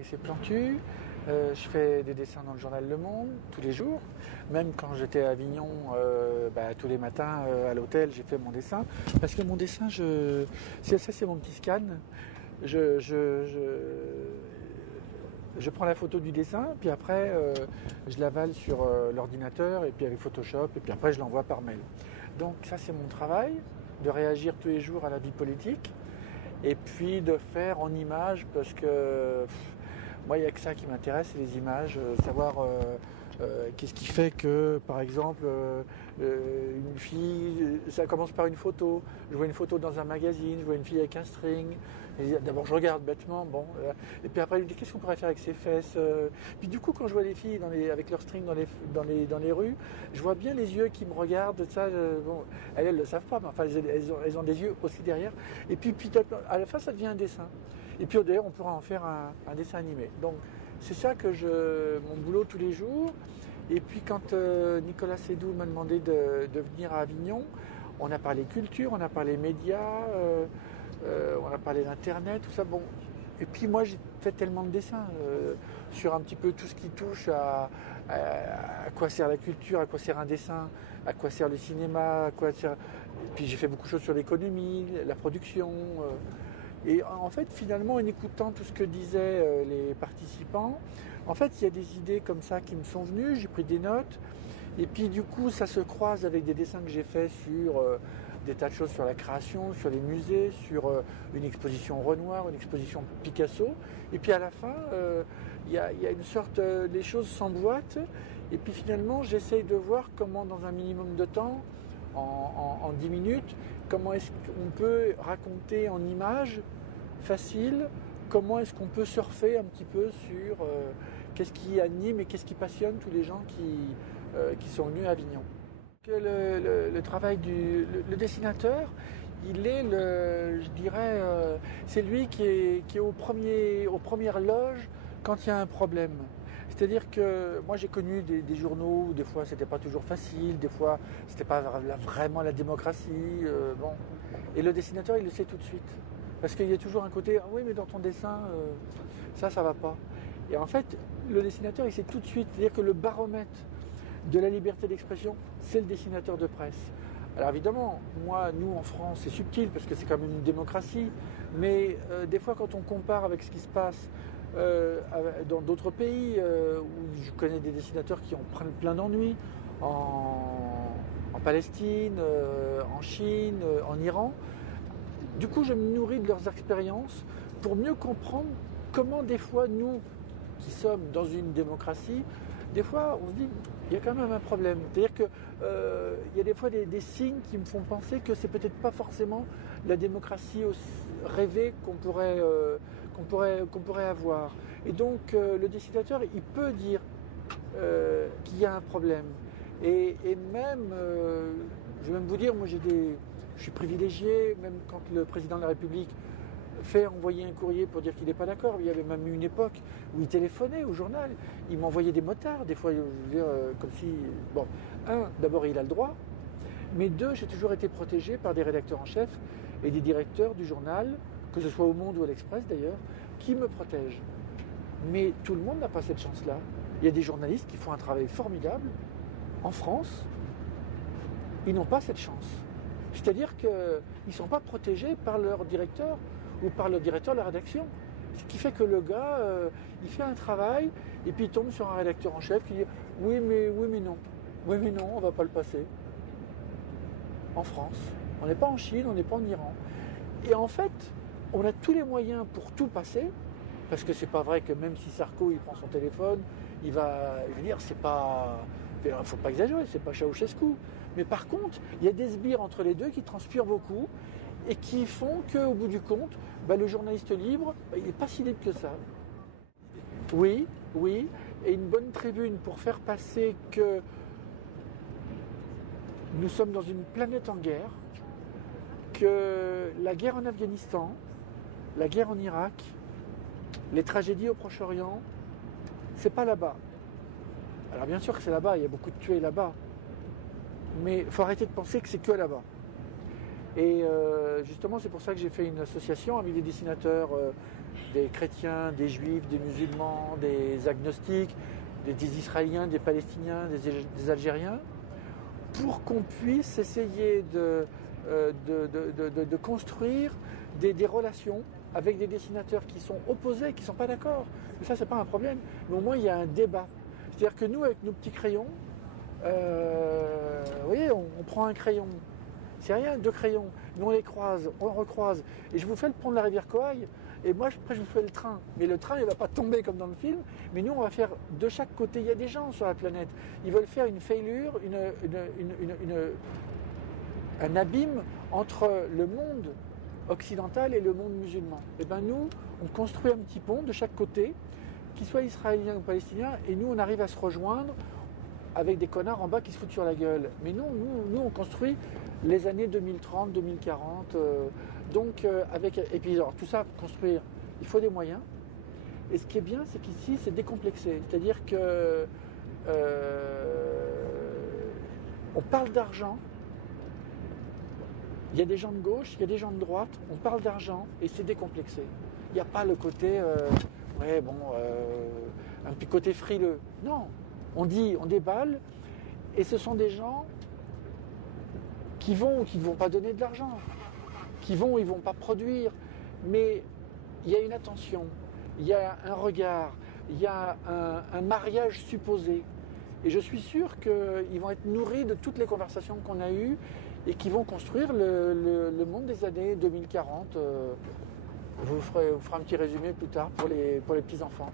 C'est Plantu. Je fais des dessins dans le journal Le Monde tous les jours. Même quand j'étais à Avignon, tous les matins à l'hôtel, j'ai fait mon dessin. Parce que mon dessin, c'est mon petit scan. Je prends la photo du dessin, puis après je l'avale sur l'ordinateur, et puis avec Photoshop, et puis après je l'envoie par mail. Donc ça c'est mon travail, de réagir tous les jours à la vie politique, et puis de faire en images, parce que moi il n'y a que ça qui m'intéresse, c'est les images, savoir qu'est-ce qui fait que, par exemple, une fille, ça commence par une photo. Je vois une photo dans un magazine, je vois une fille avec un string. D'abord, je regarde bêtement, et puis après, je me dis, qu'est-ce qu'on pourrait faire avec ses fesses. Puis du coup, quand je vois des filles avec leur string dans les rues, je vois bien les yeux qui me regardent. Ça, elles ne le savent pas, mais enfin, elles ont des yeux aussi derrière. Et puis, à la fin, ça devient un dessin. Et puis, d'ailleurs, on pourra en faire un dessin animé. Donc, c'est ça que mon boulot tous les jours. Et puis quand Nicolas Seydoux m'a demandé de venir à Avignon, on a parlé culture, on a parlé médias, on a parlé d'internet, tout ça. Bon. Et puis moi j'ai fait tellement de dessins sur un petit peu tout ce qui touche à quoi sert la culture, à quoi sert un dessin, à quoi sert le cinéma, à quoi sert. Et puis j'ai fait beaucoup de choses sur l'économie, la production. Et en fait, finalement, en écoutant tout ce que disaient les participants, en fait, il y a des idées comme ça qui me sont venues, j'ai pris des notes, et puis du coup, ça se croise avec des dessins que j'ai faits sur des tas de choses sur la création, sur les musées, sur une exposition Renoir, une exposition Picasso, et puis à la fin, il y a une sorte, les choses s'emboîtent, et puis finalement, j'essaye de voir comment, dans un minimum de temps, en 10 minutes, comment est-ce qu'on peut raconter en images faciles, comment est-ce qu'on peut surfer un petit peu sur qu'est-ce qui anime et qu'est-ce qui passionne tous les gens qui sont venus à Avignon. Le travail le dessinateur, il est je dirais, c'est lui qui est aux premières loges quand il y a un problème. C'est-à-dire que moi j'ai connu des journaux où des fois c'était pas toujours facile, des fois c'était pas vraiment la démocratie. Et le dessinateur il le sait tout de suite. Parce qu'il y a toujours un côté, ah oui mais dans ton dessin, ça va pas. Et en fait, le dessinateur il sait tout de suite, c'est-à-dire que le baromètre de la liberté d'expression, c'est le dessinateur de presse. Alors évidemment, nous en France, c'est subtil parce que c'est quand même une démocratie, mais des fois quand on compare avec ce qui se passe dans d'autres pays où je connais des dessinateurs qui ont plein d'ennuis, en Palestine, en Chine, en Iran, du coup je me nourris de leurs expériences pour mieux comprendre comment des fois nous, qui sommes dans une démocratie, des fois on se dit il y a quand même un problème. C'est-à-dire qu'il y a des fois des signes qui me font penser que c'est peut-être pas forcément la démocratie rêvée qu'on pourrait avoir. Et donc le dessinateur, il peut dire qu'il y a un problème. Et même, je vais même vous dire, moi je suis privilégié, même quand le président de la République fait envoyer un courrier pour dire qu'il n'est pas d'accord. Il y avait même eu une époque où il téléphonait au journal, il m'envoyait des motards, des fois, je veux dire, comme si... Bon, d'abord il a le droit, mais deux, j'ai toujours été protégé par des rédacteurs en chef et des directeurs du journal, que ce soit au Monde ou à l'Express d'ailleurs, qui me protègent. Mais tout le monde n'a pas cette chance-là. Il y a des journalistes qui font un travail formidable. En France, ils n'ont pas cette chance. C'est-à-dire qu'ils ne sont pas protégés par leur directeur ou par le directeur de la rédaction. Ce qui fait que le gars, il fait un travail et puis il tombe sur un rédacteur en chef qui dit oui mais non, on ne va pas le passer. En France, on n'est pas en Chine, on n'est pas en Iran. Et en fait, on a tous les moyens pour tout passer, parce que c'est pas vrai que même si Sarko il prend son téléphone, il va dire c'est pas... Il ne faut pas exagérer, c'est pas Ceausescu. Mais par contre, il y a des sbires entre les deux qui transpirent beaucoup et qui font qu'au bout du compte, le journaliste libre, il n'est pas si libre que ça. Oui, et une bonne tribune pour faire passer que nous sommes dans une planète en guerre, que la guerre en Afghanistan, la guerre en Irak, les tragédies au Proche-Orient, c'est pas là-bas. Alors bien sûr que c'est là-bas, il y a beaucoup de tués là-bas, mais il faut arrêter de penser que c'est que là-bas. Et justement, c'est pour ça que j'ai fait une association avec des dessinateurs, des chrétiens, des juifs, des musulmans, des agnostiques, des Israéliens, des Palestiniens, des Algériens, pour qu'on puisse essayer de construire des relations avec des dessinateurs qui sont opposés, qui ne sont pas d'accord. Mais ça, c'est pas un problème. Mais au moins, il y a un débat. C'est-à-dire que nous, avec nos petits crayons, vous voyez, on prend un crayon. C'est rien, 2 crayons. Nous, on les croise, on le recroise. Et je vous fais le pont de la rivière Kouaï. Et moi, après, je vous fais le train. Mais le train, il ne va pas tomber comme dans le film. Mais nous, on va faire de chaque côté. Il y a des gens sur la planète. Ils veulent faire une failure, un abîme entre le monde occidental et le monde musulman. Et bien nous, on construit un petit pont de chaque côté, qu'il soit israélien ou palestinien, et nous, on arrive à se rejoindre avec des connards en bas qui se foutent sur la gueule. Mais nous on construit les années 2030, 2040. Et puis alors, tout ça, pour construire, il faut des moyens. Et ce qui est bien, c'est qu'ici, c'est décomplexé. C'est-à-dire que on parle d'argent. Il y a des gens de gauche, il y a des gens de droite, on parle d'argent et c'est décomplexé. Il n'y a pas le côté, un petit côté frileux. Non, on déballe, et ce sont des gens qui ne vont pas donner de l'argent, ils vont pas produire, mais il y a une attention, il y a un regard, il y a un mariage supposé. Et je suis sûr qu'ils vont être nourris de toutes les conversations qu'on a eues et qui vont construire le monde des années 2040. Je vous ferai un petit résumé plus tard pour les petits-enfants.